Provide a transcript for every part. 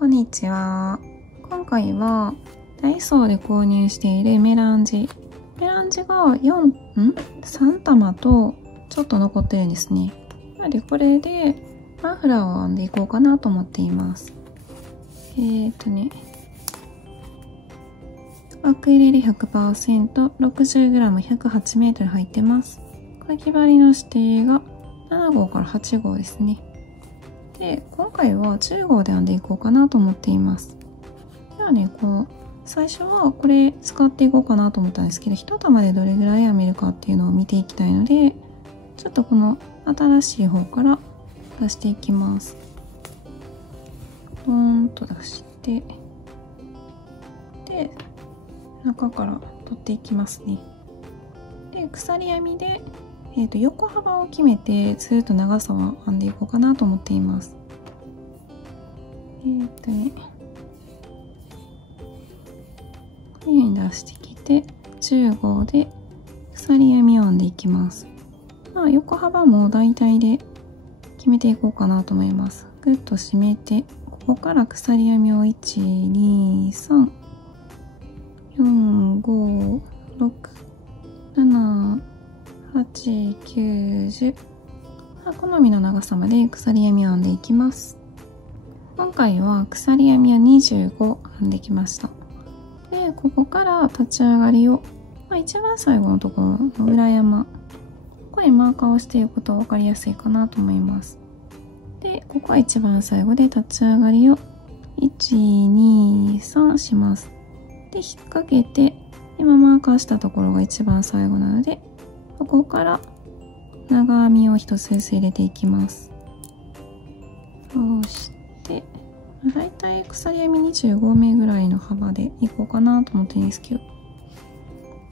こんにちは。今回はダイソーで購入しているメランジが3玉とちょっと残ってるんですね。なのでこれでマフラーを編んでいこうかなと思っています。アクリル 100%、60g、108m 入ってます。かぎ針の指定が7号から8号ですね。で、今回は10号で編んでいこうかなと思っています。ではね、最初はこれ使っていこうかなと思ったんですけど、1玉でどれぐらい編めるかっていうのを見ていきたいので、ちょっとこの新しい方から出していきます。ドーンと出して、で、中から取っていきますね。で、鎖編みで横幅を決めてずっと長さを編んでいこうかなと思っています。こういう風に出してきて10号で鎖編みを編んでいきます。横幅も大体で決めていこうかなと思います。ぐっと締めて、ここから鎖編みを1、2、3、4、5、6、7、8、9、10、好みの長さまで鎖編みを編んでいきます。今回は鎖編みは25編んできました。で、ここから立ち上がりを、一番最後のところの裏山、ここにマーカーをしていくと分かりやすいかなと思います。で、ここは一番最後で立ち上がりを1、2、3します。で、引っ掛けて、今マーカーしたところが一番最後なので、ここから長編みを一つずつ入れていきます。そうして、だいたい鎖編み25目ぐらいの幅でいこうかなと思ってるんですけど。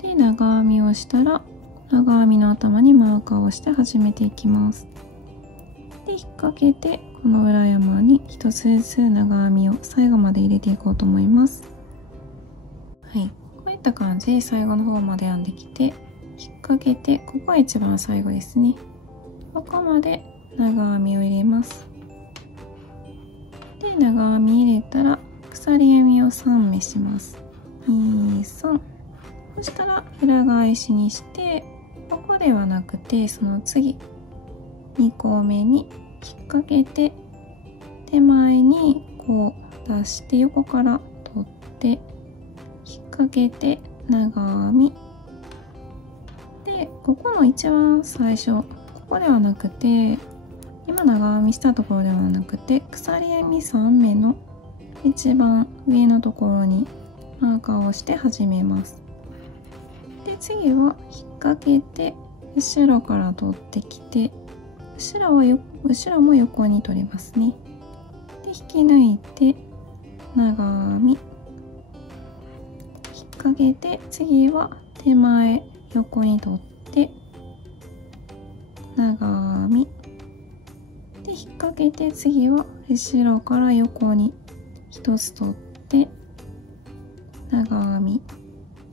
で、長編みをしたら、長編みの頭にマーカーをして始めていきます。で、引っ掛けて、この裏山に一つずつ長編みを最後まで入れていこうと思います。はい。こういった感じで最後の方まで編んできて、引っ掛けて、ここは一番最後ですね。ここまで長編みを入れます。で、長編み入れたら、鎖編みを3目します。2、3。そしたら、裏返しにして、ここではなくて、その次、2個目に引っ掛けて、手前にこう出して、横から取って、引っ掛けて、長編み。で、ここの一番最初、ここではなくて、今長編みしたところではなくて、鎖編み3目の一番上のところにマーカーをして始めます。で、次は引っ掛けて、後ろから取ってきて、後ろも横に取りますね。で、引き抜いて、長編み。引っ掛けて、次は手前、横に取って、長編み。で、引っ掛けて、次は後ろから横に一つ取って、長編み。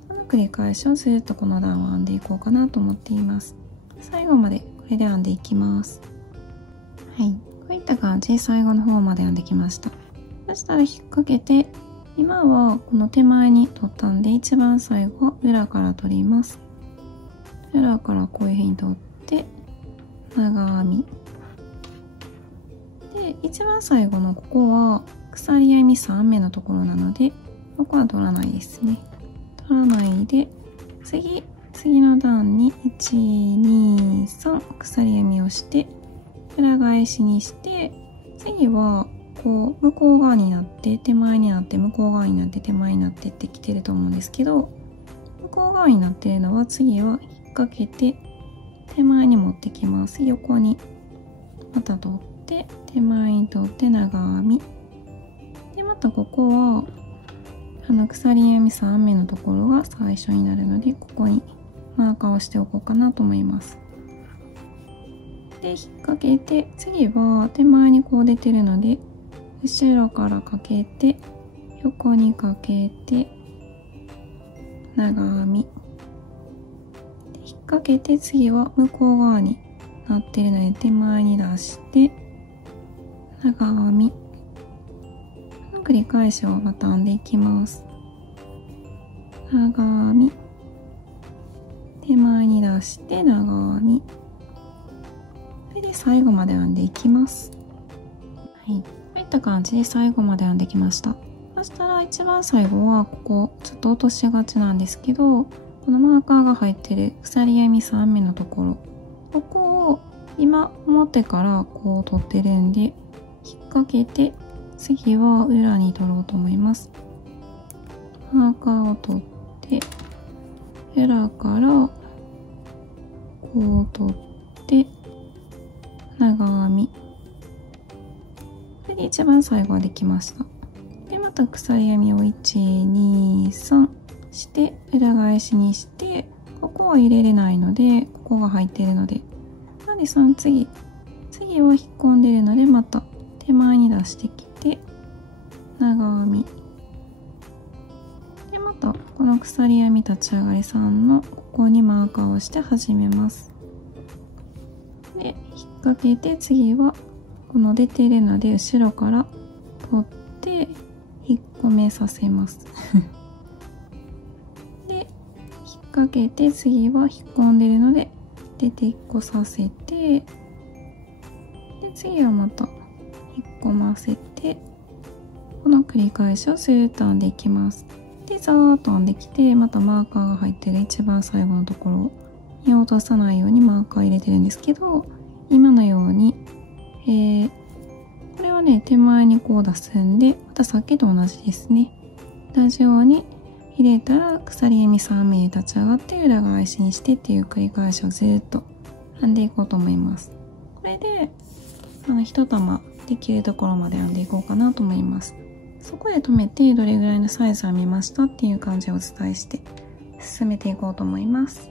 この繰り返しをずっとこの段を編んでいこうかなと思っています。最後までこれで編んでいきます。はい。こういった感じで最後の方まで編んできました。そしたら引っ掛けて、今はこの手前に取ったんで、一番最後は裏から取ります。裏からこういう風に取って、長編み。で、一番最後のここは鎖編み3目のところなので、ここは取らないですね。取らないで、次の段に1、2、3鎖編みをして、裏返しにして、次はこう向こう側になって手前になって向こう側になって手前になってってきてると思うんですけど、向こう側になってるのは次は引っ掛けて手前に持ってきます。横にまた取って手前に取って長編みで、またここは鎖編み3目のところが最初になるので、ここにマーカーをしておこうかなと思います。で、引っ掛けて、次は手前にこう出てるので、後ろからかけて、横にかけて、長編み。引っ掛けて、次は向こう側になってるので、手前に出して、長編み。繰り返しをまた編んでいきます。長編み、手前に出して長編み、それで最後まで編んでいきます。はい、こういった感じで最後まで編んできました。そしたら一番最後はここちょっと落としがちなんですけど、このマーカーが入ってる鎖編み3目のところ、ここを今表からこう取ってるんで引っ掛けて、次は裏に取ろうと思います。マーカーを取って裏からこう取って長編み、これで一番最後はできました。でまた鎖編みを123して裏返しにして、ここは入れれないのでここが入っているので、なんでその次は引っ込んでるのでまた手前に出してきて長編みで、またこの鎖編み立ち上がり3のここにマーカーをして始めます。で引っ掛けて、次はこの出てるので後ろから取って引っ込めさせますで引っ掛けて、次は引っ込んでるので出て1個させて、で次はまた引っ込ませて、この繰り返しをずーっと編んでいきます。でザーッと編んできて、またマーカーが入ってる一番最後のところに落とさないようにマーカー入れてるんですけど、今のように、これはね手前にこう出すんで、またさっきと同じですね。同じように入れたら鎖編み3目に立ち上がって裏返しにしてっていう繰り返しをずーっと編んでいこうと思います。これで1玉できるところまで編んでいこうかなと思います。そこで止めてどれぐらいのサイズ編みましたっていう感じをお伝えして進めていこうと思います。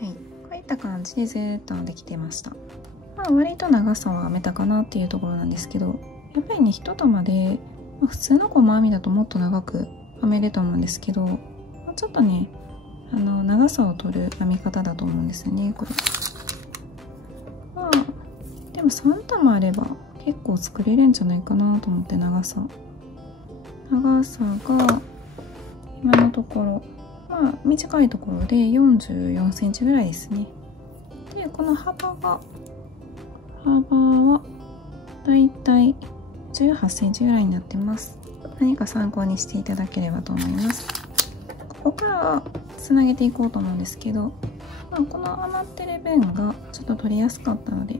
はい、こういった感じでずーっと編んできてました。割と長さは編めたかなっていうところなんですけど、やっぱりね1玉で、普通の細編みだともっと長く編めると思うんですけど、ちょっとね長さを取る編み方だと思うんですよねこれ。でも3玉あれば結構作れるんじゃないかなと思って、長さが今のところ短いところで44センチぐらいですね。でこの幅はだいたい18センチぐらいになってます。何か参考にしていただければと思います。ここからつなげていこうと思うんですけど、この余ってる分がちょっと取りやすかったので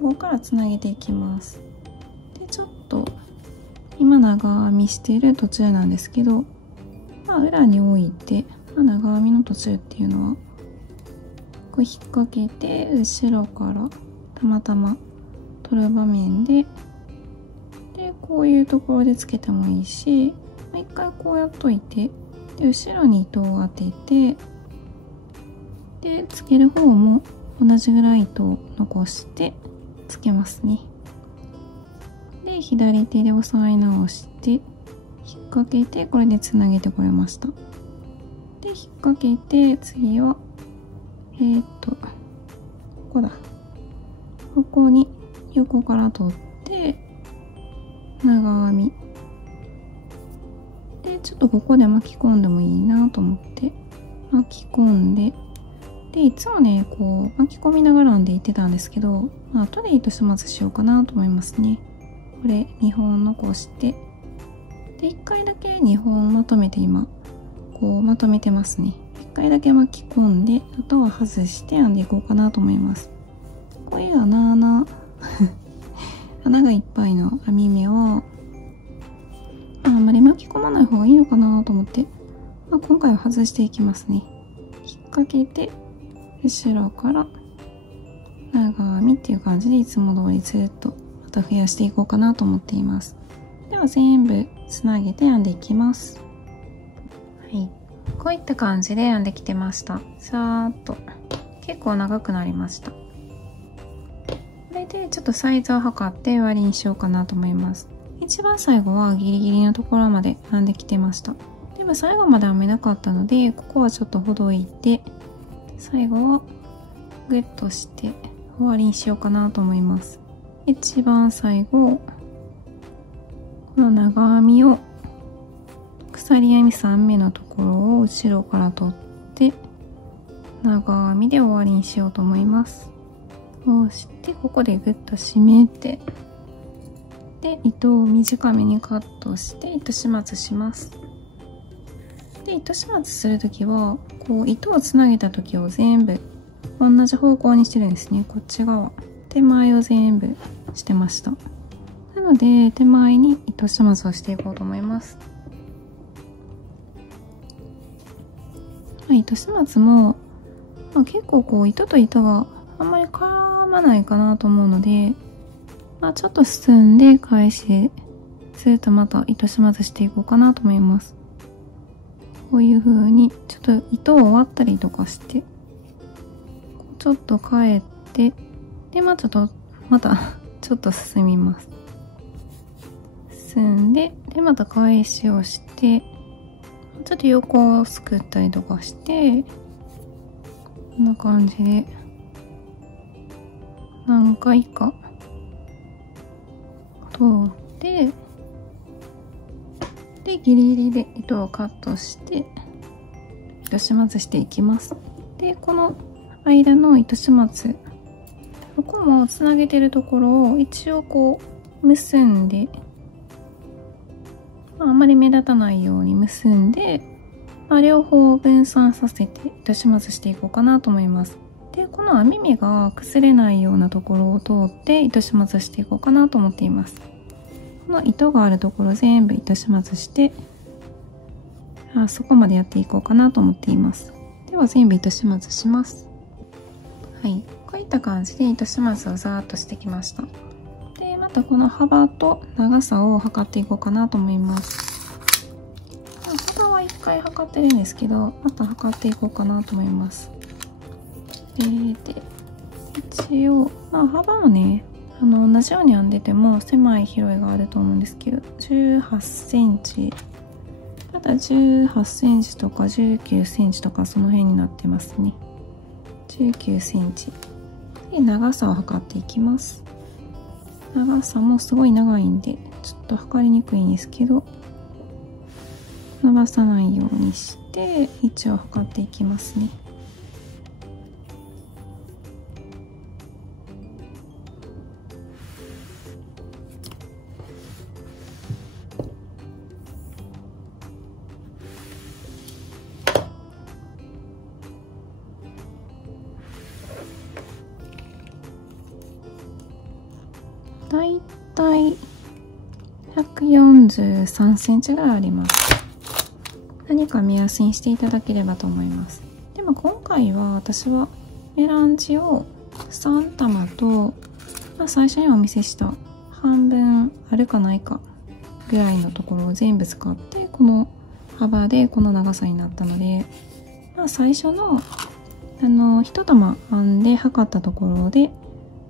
ここからつなげていきます。でちょっと今長編みしている途中なんですけど、裏に置いて、長編みの途中っていうのはこう引っ掛けて後ろからたまたま取る場面でこういうところでつけてもいいし、一回こうやっといて、で後ろに糸を当てて、でつける方も同じぐらい糸を残してつけますね。で左手で押さえ直して引っ掛けて、これでつなげてこれました。で引っ掛けて、次はここだ、ここに横から取って長編みで、ちょっとここで巻き込んでもいいなと思って巻き込んで、いつもねこう巻き込みながら編んでいってたんですけど、後で糸始末しようかなと思いますね。これ2本残して、で1回だけ2本まとめて、今こうまとめてますね。1回だけ巻き込んで、あとは外して編んでいこうかなと思います。こういう穴がいっぱいの編み目はあんまり巻き込まない方がいいのかなと思って、今回は外していきますね。引っ掛けて後ろから長編みっていう感じで、いつも通りずっとまた増やしていこうかなと思っています。では全部つなげて編んでいきます。はい、こういった感じで編んできてました。さーっと結構長くなりました。これでちょっとサイズを測って終わりにしようかなと思います。一番最後はギリギリのところまで編んできてました。でも最後まで編めなかったので、ここはちょっとほどいて、最後はグッとして終わりにしようかなと思います。一番最後この長編みを鎖編み3目のところを後ろから取って長編みで終わりにしようと思います。そしてここでグッと締めて、で糸を短めにカットして糸始末します。で糸始末する時はこう糸をつなげた時を全部同じ方向にしてるんですね。こっち側手前を全部してました。なので手前に糸始末をしていこうと思います。糸始末も、結構こう糸と糸があんまり絡まないかなと思うので、ちょっと進んで返しするとまた糸始末していこうかなと思います。こういう風にちょっと糸を割ったりとかしてちょっと変えて、でまたちょっと進みます。進んでまた返しをしてちょっと横をすくったりとかして、こんな感じで何回か通って、でギリギリで糸をカットして糸始末していきます。でこの間の糸始末、ここもつなげてるところを一応こう結んで、あんまり目立たないように結んで、両方分散させて糸始末していこうかなと思います。でこの編み目が崩れないようなところを通って糸始末していこうかなと思っています。この糸があるところ全部糸始末して、そこまでやっていこうかなと思っています。では全部糸始末します。はい、こういった感じで糸始末をざーっとしてきました。でまたこの幅と長さを測っていこうかなと思います。幅は1回測ってるんですけど、また測っていこうかなと思います。で一応幅もね、同じように編んでても狭い広いがあると思うんですけど、18センチ、また18センチとか19センチとかその辺になってますね。19センチで長さを測っていきます。長さもすごい長いんでちょっと測りにくいんですけど、伸ばさないようにして位置を測っていきますね。だいたい143センチぐらいあります。何か目安にしていただければと思います。でも今回は私はメランジを3玉と、最初にお見せした半分あるかないかぐらいのところを全部使ってこの幅でこの長さになったので、最初の1玉編んで測ったところで、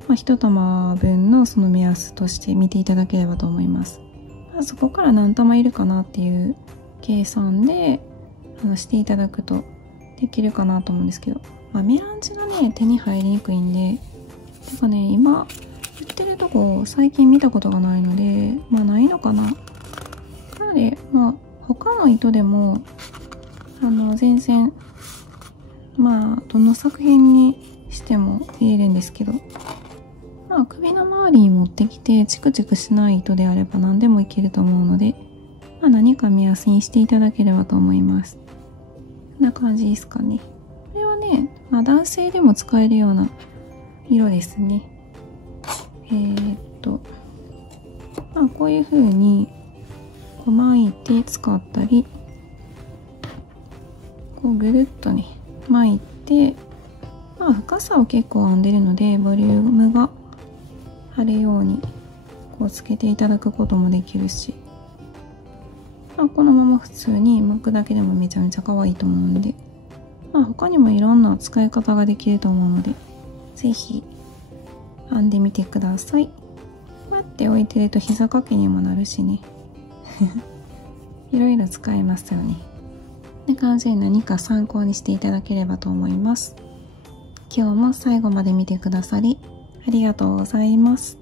1玉分のその目安として見ていただければと思います。そこから何玉いるかなっていう計算でしていただくとできるかなと思うんですけど、メランジがね手に入りにくいんで、てかね今売ってるとこ最近見たことがないので、ないのかな。なので他の糸でも全然どの作品にしても入れるんですけど、首の周りに持ってきてチクチクしない糸であれば何でもいけると思うので、何か目安にしていただければと思います。こんな感じですかね。これはね、男性でも使えるような色ですね。こういう風にこう巻いて使ったり、こうぐるっとね巻いて、深さを結構編んでるのでボリュームがあるようにこうつけていただくこともできるし、このまま普通に巻くだけでもめちゃめちゃ可愛いと思うんで、他にもいろんな使い方ができると思うので是非編んでみてください。こうやって置いてると膝掛けにもなるしねいろいろ使えますよね。こんな感じで何か参考にしていただければと思います。今日も最後まで見てくださりありがとうございます。